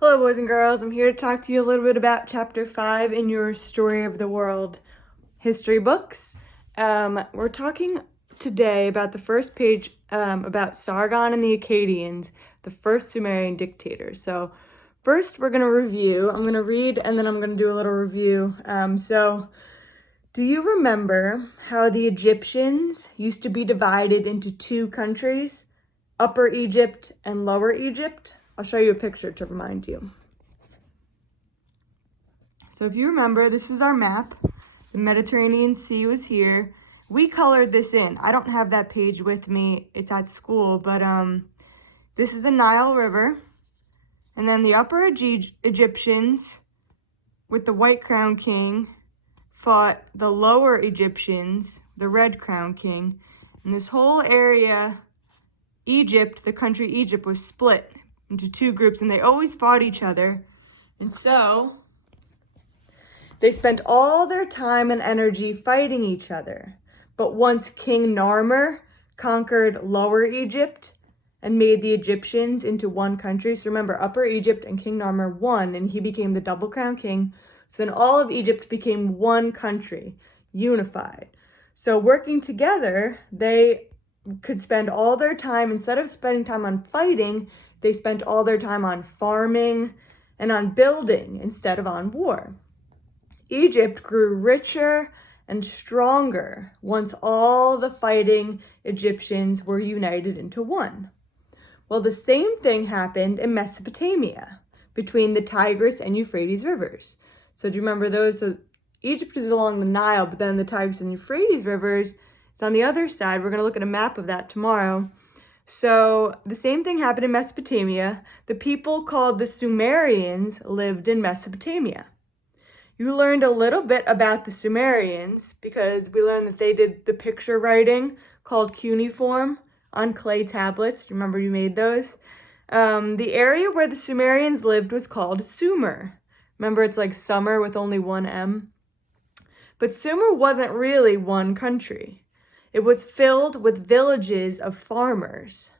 Hello, boys and girls. I'm here to talk to you a little bit about Chapter 5 in your Story of the World history books. We're talking today about the first page about Sargon and the Akkadians, the first Sumerian dictator. So first we're going to review. I'm going to read and then I'm going to do a little review. Do you remember how the Egyptians used to be divided into two countries, Upper Egypt and Lower Egypt? I'll show you a picture to remind you. So if you remember, this was our map. The Mediterranean Sea was here. We colored this in. I don't have that page with me. It's at school, but this is the Nile River. And then the Upper Egyptians with the White Crown King fought the Lower Egyptians, the Red Crown King. And this whole area, Egypt, the country Egypt, was split into two groups, and they always fought each other. And so they spent all their time and energy fighting each other. But once King Narmer conquered Lower Egypt and made the Egyptians into one country, so remember, Upper Egypt and King Narmer won, and he became the double crown king. So then all of Egypt became one country, unified. So working together, they could spend all their time, instead of spending time on fighting, they spent all their time on farming and on building instead of on war. Egypt grew richer and stronger once all the fighting Egyptians were united into one. Well, the same thing happened in Mesopotamia between the Tigris and Euphrates rivers. So do you remember those? So Egypt is along the Nile, but then the Tigris and Euphrates rivers is on the other side. We're going to look at a map of that tomorrow. So the same thing happened in Mesopotamia. The people called the Sumerians lived in Mesopotamia. You learned a little bit about the Sumerians because we learned that they did the picture writing called cuneiform on clay tablets. Remember you made those? The area where the Sumerians lived was called Sumer. Remember, it's like summer with only one M. But Sumer wasn't really one country. It was filled with villages of farmers.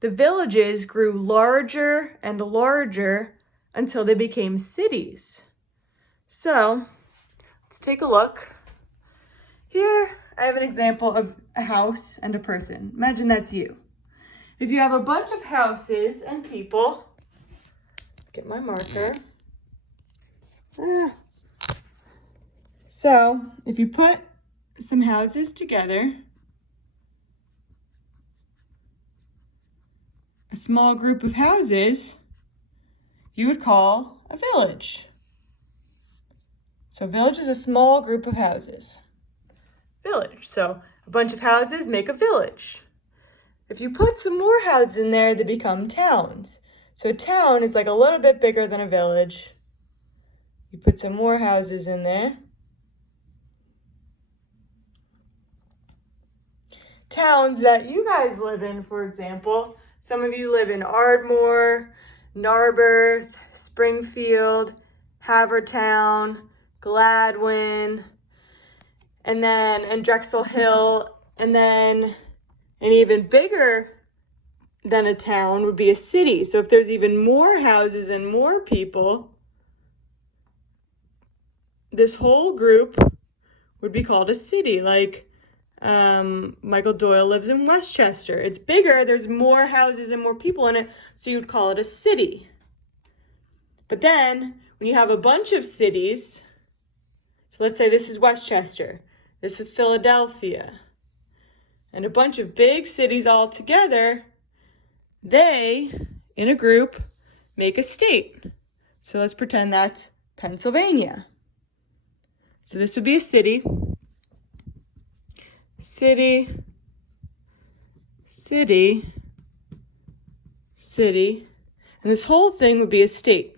The villages grew larger and larger until they became cities. So let's take a look. Here I have an example of a house and a person. Imagine that's you. If you have a bunch of houses and people, get my marker. So if you put some houses together, a small group of houses, you would call a village. So a village is a small group of houses. Village. So a bunch of houses make a village. If you put some more houses in there, they become towns. So a town is like a little bit bigger than a village. You put some more houses in there. Towns that you guys live in, for example. Some of you live in Ardmore, Narberth, Springfield, Havertown, Gladwin, and Drexel Hill, and then an even bigger than a town would be a city. So if there's even more houses and more people, this whole group would be called a city. Like Michael Doyle lives in Westchester. It's bigger, there's more houses and more people in it, so you'd call it a city. But then when you have a bunch of cities, so let's say this is Westchester, this is Philadelphia, and a bunch of big cities all together, they, in a group, make a state. So let's pretend that's Pennsylvania. So this would be a city. City, city, city, and this whole thing would be a state,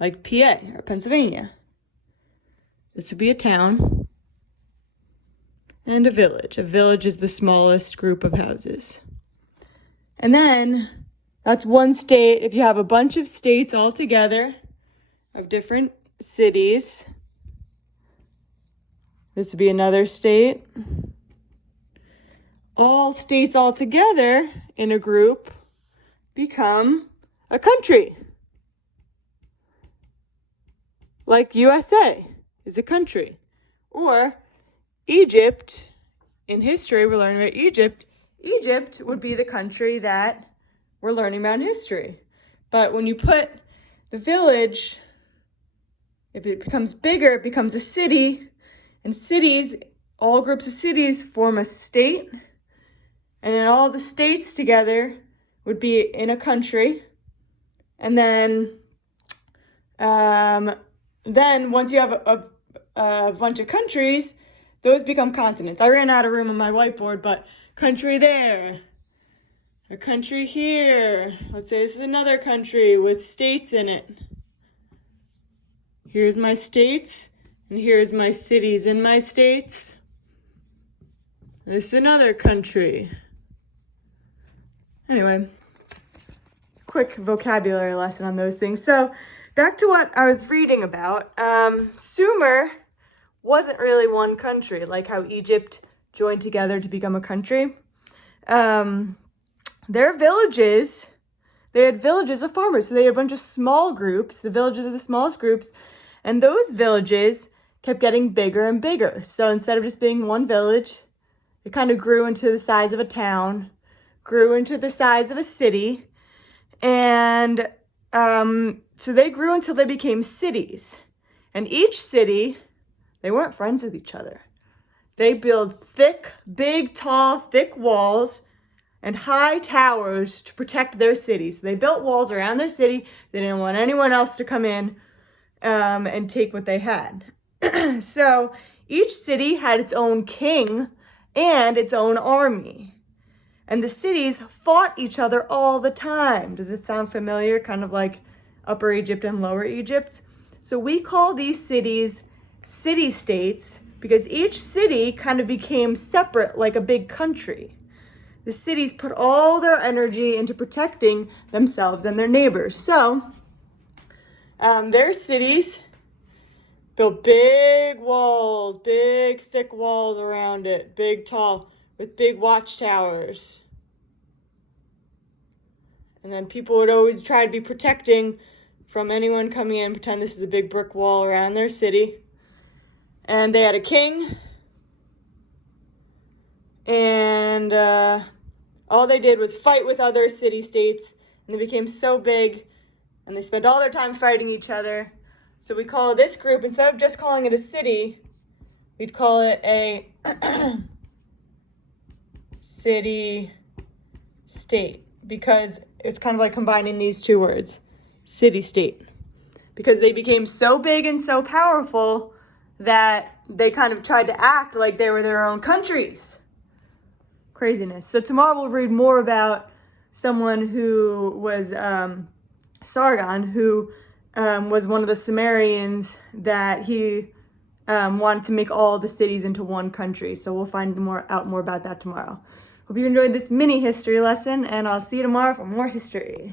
like PA or Pennsylvania. This would be a town and a village. A village is the smallest group of houses. And then that's one state. If you have a bunch of states all together of different cities, this would be another state. All states all together in a group become a country. like USA is a country. Or Egypt, in history, we're learning about Egypt. Egypt would be the country that we're learning about in history. But when you put the village, if it becomes bigger, it becomes a city. And cities, all groups of cities form a state. And then all the states together would be in a country. And then once you have a bunch of countries, those become continents. I ran out of room on my whiteboard, but country there, a country here. Let's say this is another country with states in it. Here's my states, and here's my cities in my states. This is another country. Anyway, quick vocabulary lesson on those things. So back to what I was reading about. Sumer wasn't really one country, like how Egypt joined together to become a country. Their villages, they had villages of farmers. So they had a bunch of small groups. The villages are the smallest groups. And those villages kept getting bigger and bigger. So instead of just being one village, it kind of grew into the size of a town, grew into the size of a city. And so they grew until they became cities. And each city, they weren't friends with each other. They built thick, big, tall, thick walls and high towers to protect their cities. So they built walls around their city. They didn't want anyone else to come in and take what they had. So each city had its own king and its own army. And the cities fought each other all the time. Does it sound familiar? Kind of like Upper Egypt and Lower Egypt. So we call these cities city-states because each city kind of became separate, like a big country. The cities put all their energy into protecting themselves and their neighbors. So their cities built big walls, big thick walls around it, big tall, with big watchtowers. And then people would always try to be protecting from anyone coming in, pretend this is a big brick wall around their city. And they had a king. And all they did was fight with other city-states. And they became so big. And they spent all their time fighting each other. So we call this group, instead of just calling it a city, we'd call it a city-state. Because it's kind of like combining these two words, city-state. Because they became so big and so powerful that they kind of tried to act like they were their own countries. Craziness. So tomorrow we'll read more about someone who was Sargon, who was one of the Sumerians that he wanted to make all the cities into one country. So we'll find out more about that tomorrow. Hope you enjoyed this mini history lesson, and I'll see you tomorrow for more history.